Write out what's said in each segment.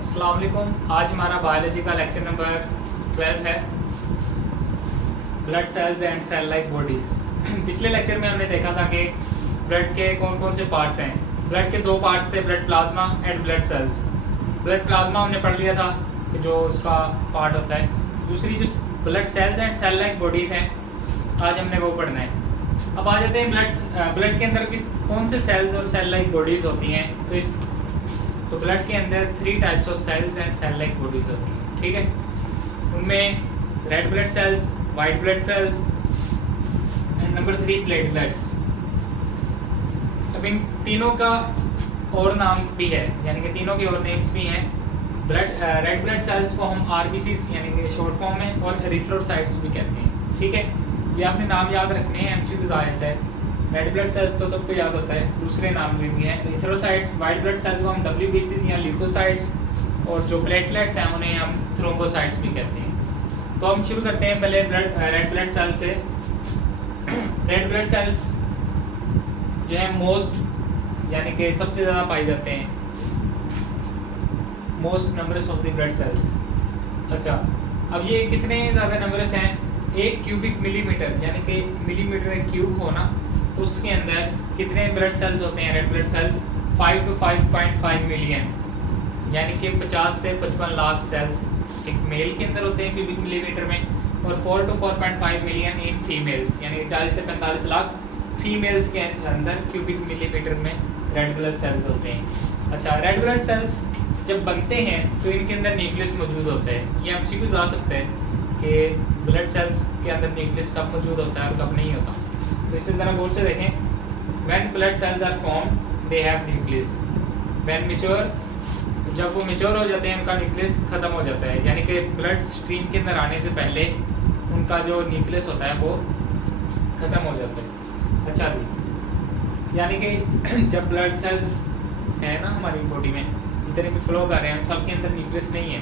अस्सलाम वालेकुम। आज हमारा बायोलॉजी का लेक्चर नंबर 12 है, blood cells and cell like bodies. पिछले लेक्चर में हमने देखा था कि ब्लड के कौन कौन से पार्ट्स हैं। ब्लड के दो पार्ट्स थे, blood plasma and blood cells. Blood plasma हमने पढ़ लिया था कि जो उसका पार्ट होता है। दूसरी जो blood cells and cell like bodies हैं, आज हमने वो पढ़ना है। अब आ जाते हैं ब्लड के अंदर कौन से सेल्स और सेल लाइक बॉडीज़ होती हैं। तो ब्लड के अंदर 3 types of cells and cell like bodies होती हैं, ठीक है। उनमें red blood cells, white blood cells and number 3 platelets. अब इन तीनों का और नाम भी है, यानी कि तीनों के और नेम्स भी हैं। रेड ब्लड सेल्स को हम आरबीसीज यानी कि शॉर्ट फॉर्म में और एरिथ्रोसाइट्स भी कहते हैं, ठीक है। ये आपने नाम याद रखने हैं, एमसीक्यूज आ जाता है। रेड ब्लड सेल्स तो सबको याद होता है, दूसरे नाम भी हैं एरिथ्रोसाइट्स। वाइट ब्लड सेल्स को हम डब्ल्यूबीसीज या ल्यूकोसाइट्स, और जो प्लेटलेट्स हैं उन्हें हम थ्रोम्बोसाइट्स भी कहते हैं। तो हम शुरू करते हैं पहले रेड ब्लड सेल से। रेड ब्लड सेल्स जो है मोस्ट यानी कि सबसे ज़्यादा पाए जाते हैं, most numbers of the blood cells. अच्छा, अब ये कितने ज़्यादा नंबर्स हैं? 1 क्यूबिक मिलीमीटर यानी कि मिलीमीटर एक क्यूब हो ना, तो उसके अंदर कितने ब्लड सेल्स होते हैं? Red blood sales 5 to 5.5 million, यानी कि 50 से 55 लाख सेल्स एक मेल के अंदर होते हैं क्यूबिक मिलीमीटर में, और 4 to 4.5 मिलियन इन फीमेल्स, यानी कि 40 से 45 लाख फीमेल्स के अंदर क्यूबिक मिलीमीटर में रेड ब्लड सेल्स होते हैं। अच्छा, रेड ब्लड सेल्स जब बनते हैं तो इनके अंदर न्यूक्लियस मौजूद होता है। ये एमसीक्यूज आ सकता है कि ब्लड सेल्स के अंदर न्यूक्लियस कब मौजूद होता है और कब नहीं होता। तो इसी तरह गौर से देखें, when blood cells are form they have nucleus, when mature, जब वो मैच्योर हो जाते हैं उनका न्यूक्लियस ख़त्म हो जाता है, यानी कि ब्लड स्ट्रीम के अंदर आने से पहले उनका जो न्यूक्लियस होता है वो ख़त्म हो जाता है। अच्छा जी, यानी कि जब ब्लड सेल्स है ना हमारी बॉडी में, जितने भी फ्लो कर रहे हैं हम सब के अंदर न्यूक्लियस नहीं है।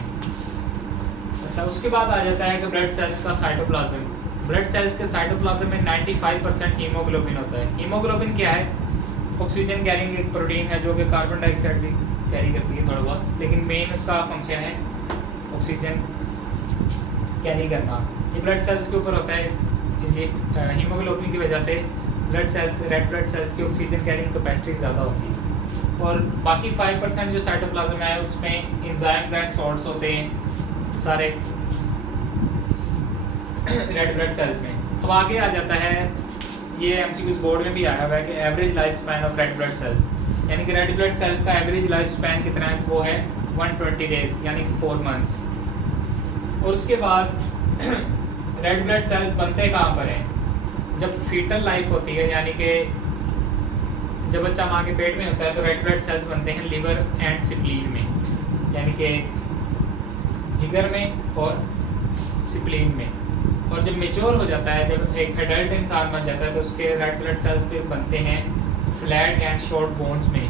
अच्छा, उसके बाद आ जाता है कि ब्लड सेल्स का साइटोप्लाज्म। ब्लड सेल्स के साइटोप्लाज्म में 95% हीमोग्लोबिन होता है। हीमोग्लोबिन क्या है? ऑक्सीजन कैरिंग एक प्रोटीन है जो कि कार्बन डाइऑक्साइड भी कैरी करती है थोड़ा बहुत, लेकिन मेन उसका फंक्शन है ऑक्सीजन कैरी करना। ये ब्लड सेल्स के ऊपर होता है। इस हीमोग्लोबिन की वजह से blood cells, red blood sales की ऑक्सीजन कैरिंग कैपेसिटी ज़्यादा होती है। और बाकी 5% जो साइटोप्लाज्म है उसमें एंजाइम्स एंड सॉल्ट्स होते हैं सारे रेड ब्लड सेल्स में। अब आगे आ जाता है, ये एमसीक्यूज बोर्ड में भी आया हुआ है कि average life span of red blood sales, यानी कि रेड ब्लड सेल्स का एवरेज लाइफ स्पैन कितना है? वो है 120 डेज, यानी कि 4 मंथ्स। और उसके बाद रेड ब्लड सेल्स बनते कहाँ पर हैं? जब फीटल लाइफ होती है, यानी कि जब बच्चा माँ के पेट में होता है तो रेड ब्लड सेल्स बनते हैं लिवर एंड स्प्लीन में, यानी कि जिगर में और स्प्लीन में। और जब मेच्योर हो जाता है, जब एक एडल्ट इंसान बन जाता है, तो उसके रेड ब्लड सेल्स भी बनते हैं फ्लैट एंड शॉर्ट बोन्स में,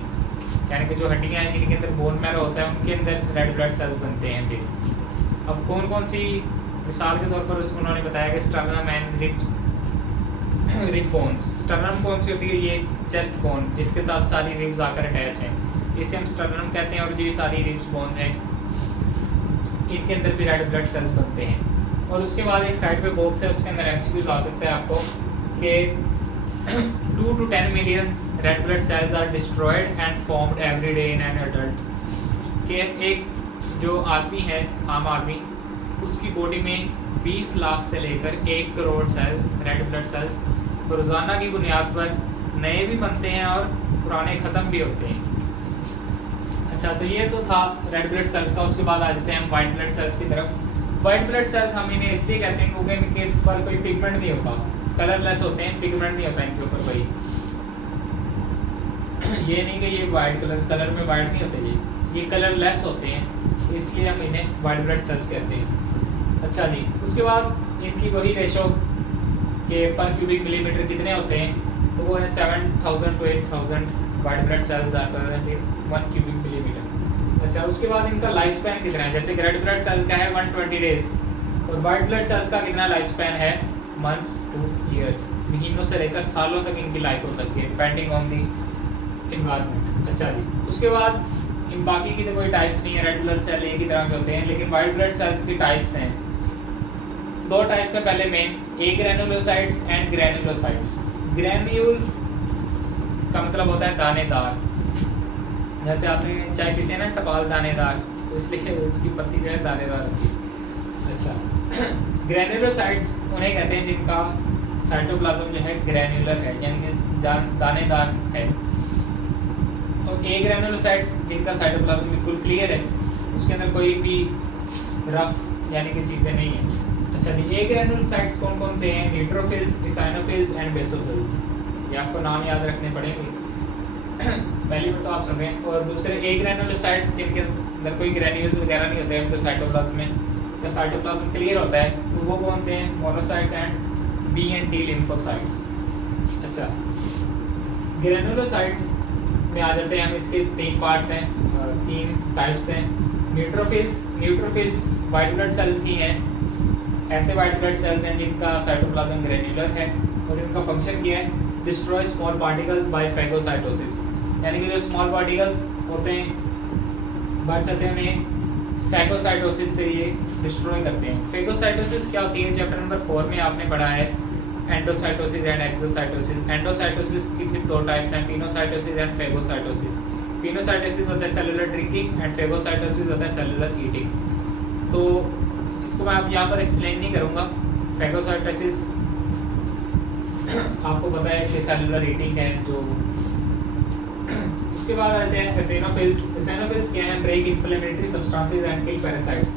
यानी कि जो हड्डियाँ हैं जिनके अंदर बोन मैरो होता है उनके अंदर रेड ब्लड सेल्स बनते हैं फिर। अब कौन कौन सी, मिसाल के तौर पर उन्होंने बताया कि sternum and rib bones. Sternum कौन सी होती है? ये चेस्ट बोन जिसके साथ सारी रिब्स आकर अटैच हैं, इसे हम स्टर्नम कहते हैं। और जो ये सारी रिब्स बोन्स हैं इनके अंदर भी रेड ब्लड सेल्स बनते हैं। और उसके बाद एक साइड पे बॉक्स है, उसके अंदर एमसीक्यूज आ सकते हैं आपको कि 2 to 10 million red blood cells are destroyed and formed every day in an adult. कि एक जो आदमी है, आम आदमी, उसकी बॉडी में 20 लाख से लेकर 1 crore cell red blood cells रोज़ाना की बुनियाद पर नए भी बनते हैं और पुराने ख़त्म भी होते हैं। अच्छा, तो ये तो था रेड ब्लड सेल्स का। उसके बाद आ जाते हैं हम वाइट ब्लड सेल्स की तरफ। वाइट ब्लड सेल्स हम इन्हें इसलिए कहते हैं क्योंकि इनके ऊपर कोई पिगमेंट नहीं होता, कलरलेस होते हैं, पिगमेंट नहीं होता इनके ऊपर कोई। ये नहीं कि ये वाइट कलर में वाइट नहीं होते, ये कलरलेस होते हैं, इसलिए हम इन्हें वाइट ब्लड सेल्स कहते हैं। अच्छा जी, उसके बाद इनकी वही रेशो के पर क्यूबिक मिलीमीटर कितने होते हैं? तो वो है 7000 to 8000 white blood cells are present in 1 cubic millimetre. अच्छा, उसके बाद इनका लाइफ स्पैन कितना है? जैसे कि रेड ब्लड सेल्स का है 120 डेज, और वाइट ब्लड सेल्स का कितना लाइफ स्पैन है? मंथ्स टू ईयर्स, महीनों से लेकर सालों तक इनकी लाइफ हो सकती है डिपेंडिंग ऑन दी इन्वायरमेंट। अच्छा जी, उसके बाद इन बाकी की तो कोई टाइप्स नहीं है, रेड ब्लड सेल एक ही तरह के होते हैं, लेकिन वाइट ब्लड सेल्स की टाइप्स हैं। दो टाइप्स है पहले main, A granulocytes and granulocytes. Granule का मतलब होता है दानेदार, जैसे आपने चाय पीते हैं ना टपाल दानेदार, तो इसलिए उसकी पत्ती जो है दानेदार होती है। अच्छा ग्रैनुलोसाइट्स उन्हें कहते हैं जिनका साइटोप्लाज्म जो है ग्रैन्युलर है, यानी कि दानेदार है। और ए ग्रैनुलोसाइट्स जिनका साइटोप्लाज्म बिल्कुल क्लियर है, उसके अंदर कोई भी रफ यानी कि चीज़ें नहीं है। अच्छा जी, ए ग्रैनुलोसाइट्स कौन कौन से हैं? Neutrophils, eosinophils and basophils. ये आपको नाम याद रखने पड़ेंगे। पहली बार तो आप सुन रहे हैं। और दूसरे ए ग्रैनुलोसाइट्स जिनके अंदर कोई ग्रैन्यूल्स वगैरह नहीं होते हैं, उनके साइटोप्लाज्म में या साइटोप्लाज्म क्लियर होता है, तो वो कौन से हैं? Monocytes and B and T lymphocytes. अच्छा ग्रैनुलोसाइट्स में आ जाते हैं हम, इसके तीन पार्ट्स हैं, तीन टाइप्स हैं। न्यूट्रोफिल्स वाइट ब्लड सेल्स ही हैं, ऐसे वाइट ब्लड सेल्स हैं जिनका साइटोप्लाज्म ग्रैन्युलर है और इनका फंक्शन क्या है? Destroy small particles by phagocytosis, यानी कि जो स्मॉल पार्टिकल्स होते हैं बढ़ सकते हैं उन्हें फैगोसाइटोसिस से ये डिस्ट्रॉय करते हैं। फैगोसाइटोसिस क्या होती है? चैप्टर नंबर 4 में आपने पढ़ा है एंडोसाइटोसिस एंड एक्सोसाइटोसिस। एंडोसाइटोसिस की फिर दो टाइप्स हैं, पिनोसाइटोसिस एंड फैगोसाइटोसिस। पिनोसाइटोसिस होता है सेलुलर ड्रिंकिंग एंड फैगोसाइटोसिस होता है सेलुलर ईटिंग। तो इसको मैं अब यहाँ पर एक्सप्लेन नहीं करूँगा। फैगोसाइटोसिस आपको पता है कि सेलुलर ईटिंग है जो। उसके बाद आते हैं एसिनोफिल्स। एसिनोफिल्स क्या है? Break inflammatory substances and kill parasites,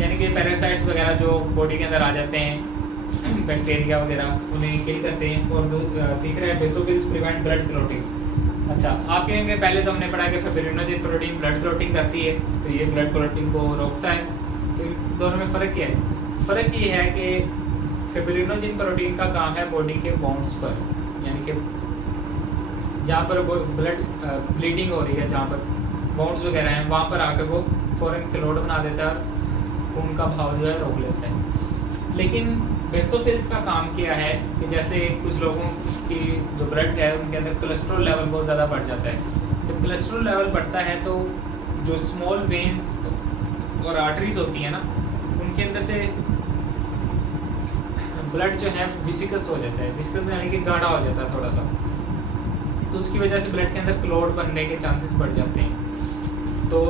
यानी कि पैरासाइट्स वगैरह जो बॉडी के अंदर आ जाते हैं, बैक्टीरिया वगैरह, उन्हें किल करते हैं। और तीसरा है बेसोफिल्स प्रिवेंट ब्लड क्लॉटिंग। अच्छा आप कहेंगे पहले तो हमने पढ़ा कि फाइब्रिनोजेन प्रोटीन ब्लड क्लॉटिंग करती है, तो ये ब्लड क्लॉटिंग को रोकता है। तो दोनों में फ़र्क क्या है? फ़र्क ये है कि फाइब्रिनोजेन प्रोटीन का काम है बॉडी के बाउंड्स पर, यानी कि जहाँ पर ब्लड ब्लीडिंग हो रही है, जहाँ पर बाउंड्स वगैरह हैं, वहाँ पर आकर वो फ़ौरन क्लोट बना देता है और खून का बहाव जो है रोक लेता है। लेकिन बेसोफिल्स का काम क्या है कि जैसे कुछ लोगों की जो ब्लड है उनके अंदर कोलेस्ट्रॉल लेवल बहुत ज़्यादा बढ़ जाता है। जब कोलेस्ट्रॉल लेवल बढ़ता है तो जो स्मॉल वेन्स और आर्टरीज होती हैं ना, उनके अंदर से ब्लड जो है विसिकस हो जाता है। विसिकस यानी कि गाढ़ा हो जाता है थोड़ा सा, तो उसकी वजह से ब्लड के अंदर क्लोट बनने के चांसेस बढ़ जाते हैं। तो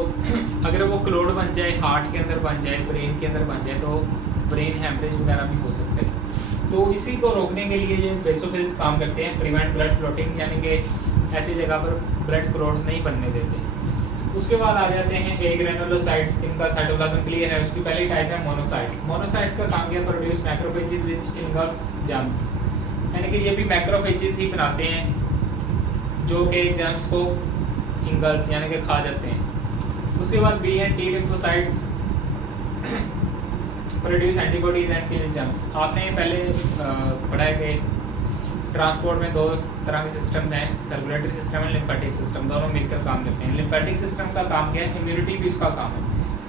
अगर वो क्लोट बन जाए, हार्ट के अंदर बन जाए, ब्रेन के अंदर बन जाए, तो ब्रेन हैमरेज वगैरह भी हो सकते हैं। तो इसी को रोकने के लिए ये बेसोफिल्स काम करते हैं, प्रिवेंट ब्लड क्लॉटिंग, यानी कि ऐसी जगह पर ब्लड क्लॉट नहीं बनने देते। उसके बाद आ जाते हैं ए ग्रैनुलोसाइट्स, जिनका साइटोप्लाज्म क्लियर है। उसकी पहली टाइप है मोनोसाइट्स। मोनोसाइट्स का काम क्या? Produce macrophages which engulf germs, यानी कि ये भी मैक्रोफेजेस ही बनाते हैं जो कि जर्म्स को इंगल्फ यानी कि खा जाते हैं। उसके बाद B and T lymphocytes produce antibodies and kill germs. आपने पहले पढ़ा है कि ट्रांसपोर्ट में दो तरह के सिस्टम हैं, circulatory system and lymphatic system, दोनों मिलकर काम करते हैं। लिम्फेटिक सिस्टम का काम क्या है? इम्यूनिटी भी इसका काम है।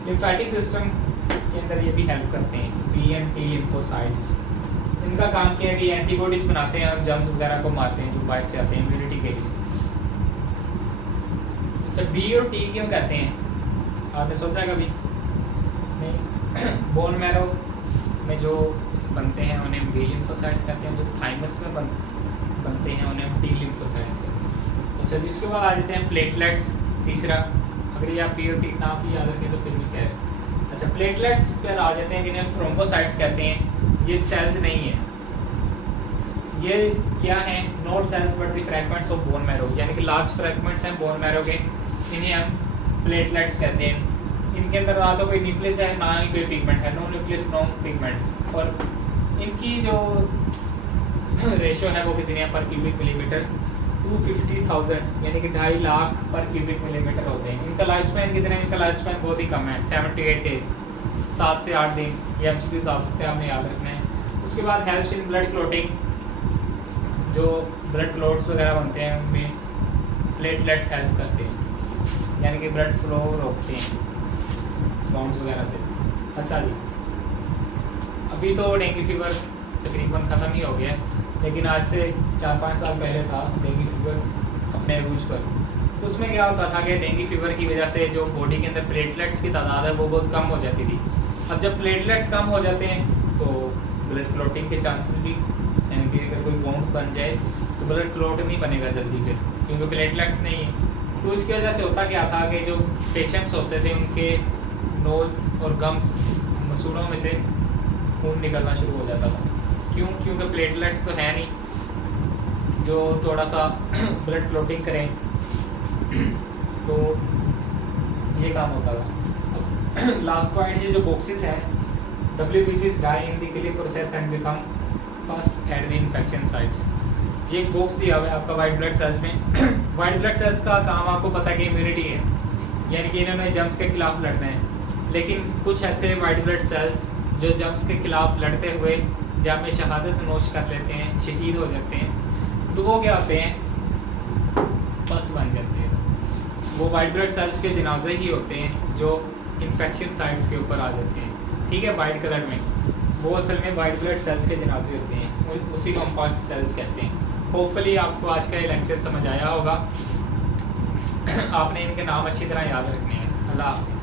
लिम्फेटिक सिस्टम के अंदर ये भी हेल्प करते हैं, बी एंड टी लिम्फोसाइट्स। इनका काम क्या है कि एंटीबॉडीज बनाते हैं और जर्म्स वगैरह को मारते हैं जो बाहर से आते हैं इम्यूनिटी के लिए। अच्छा बी और टी क्यों कहते हैं? आपने सोचा कभी? नहीं। बोन मैरो में जो बनते हैं उन्हें बी लिम्फोसाइट्स कहते हैं, जो थाइमस में बनते हैं उन्हें टी लिम्फोसाइट्स कहते हैं। अच्छा जी, इसके बाद आ जाते हैं प्लेटलेट्स। तीसरा, अगर ये आप पी और टी नाम भी याद रखें तो फिर भी क्या है। अच्छा प्लेटलेट्स पर आ जाते हैं जिन्हें हम थ्रोम्बोसाइट्स कहते हैं। ये सेल्स नहीं है, ये क्या है? Not cells but the fragments of bone marrow, यानी कि लार्ज फ्रैगमेंट्स हैं बोन मैरो के, इन्हें हम प्लेटलेट्स कहते हैं। इनके अंदर ना तो कोई न्यूक्लियस है ना ही कोई पिगमेंट है, नो न्यूक्लियस नो पिगमेंट। और इनकी जो रेशो है वो कितनी है पर क्यूबिक मिलीमीटर? 250,000, यानी कि 2.5 लाख पर क्यूबिक मिलीमीटर होते हैं। इनका लाइफ स्पैन कितना है? इनका लाइफ स्पैन बहुत ही कम है, 7 to 8 डेज, 7 से 8 दिन। ये एमसीक्यूज आ सकते हैं, आपने याद रखना है। उसके बाद हेल्प्स इन ब्लड क्लॉटिंग, जो ब्लड क्लॉट्स वगैरह बनते हैं उनमें प्लेटलेट्स हेल्प करते हैं, यानी कि ब्लड फ्लो रोकते हैं बाउंड्स वगैरह से। अच्छा जी, अभी तो डेंगू फीवर तकरीबन ख़त्म ही हो गया, लेकिन आज से 4-5 साल पहले था डेंगू फीवर अपने अरूज पर। तो उसमें क्या होता था कि डेंगू फीवर की वजह से जो बॉडी के अंदर प्लेटलेट्स की तादाद है वो बहुत कम हो जाती थी। अब जब प्लेटलेट्स कम हो जाते हैं तो ब्लड क्लॉटिंग के चांसेस भी, यानी कि अगर कोई वाउंड बन जाए तो ब्लड क्लॉट नहीं बनेगा जल्दी फिर, क्योंकि प्लेटलेट्स नहीं है। तो इसकी वजह से होता क्या था कि जो पेशेंट्स होते थे उनके नोज़ और गम्स मसूड़ों में से खून निकलना शुरू हो जाता था। क्यों? क्योंकि प्लेटलेट्स तो है नहीं जो थोड़ा सा ब्लड क्लॉटिंग करें, तो ये काम होता था। अब लास्ट पॉइंट, ये जो बॉक्सेस हैं WBCs die in the click process and become pus at the infection sites. ये एक बॉक्स दिया हुआ है आपका वाइट ब्लड सेल्स में। वाइट ब्लड सेल्स का काम आपको पता है कि इम्यूनिटी है, यानी कि इन्होंने जम्स के खिलाफ लड़ना है। लेकिन कुछ ऐसे वाइट ब्लड सेल्स जो जम्स के खिलाफ लड़ते हुए जाम शहादत नोश कर लेते हैं, शहीद हो जाते हैं, तो वो क्या होते हैं, पस बन जाते हैं। वो वाइट ब्लड सेल्स के जनाजे ही होते हैं जो इन्फेक्शन साइट्स के ऊपर आ जाते हैं, ठीक है, वाइट कलर में। वो असल में वाइट ब्लड सेल्स के जनाजे होते हैं, उसी को हम पास सेल्स कहते हैं। होपफुली आपको आज का ये लेक्चर समझ आया होगा। आपने इनके नाम अच्छी तरह याद रखने हैं। अल्लाह हाफिज़।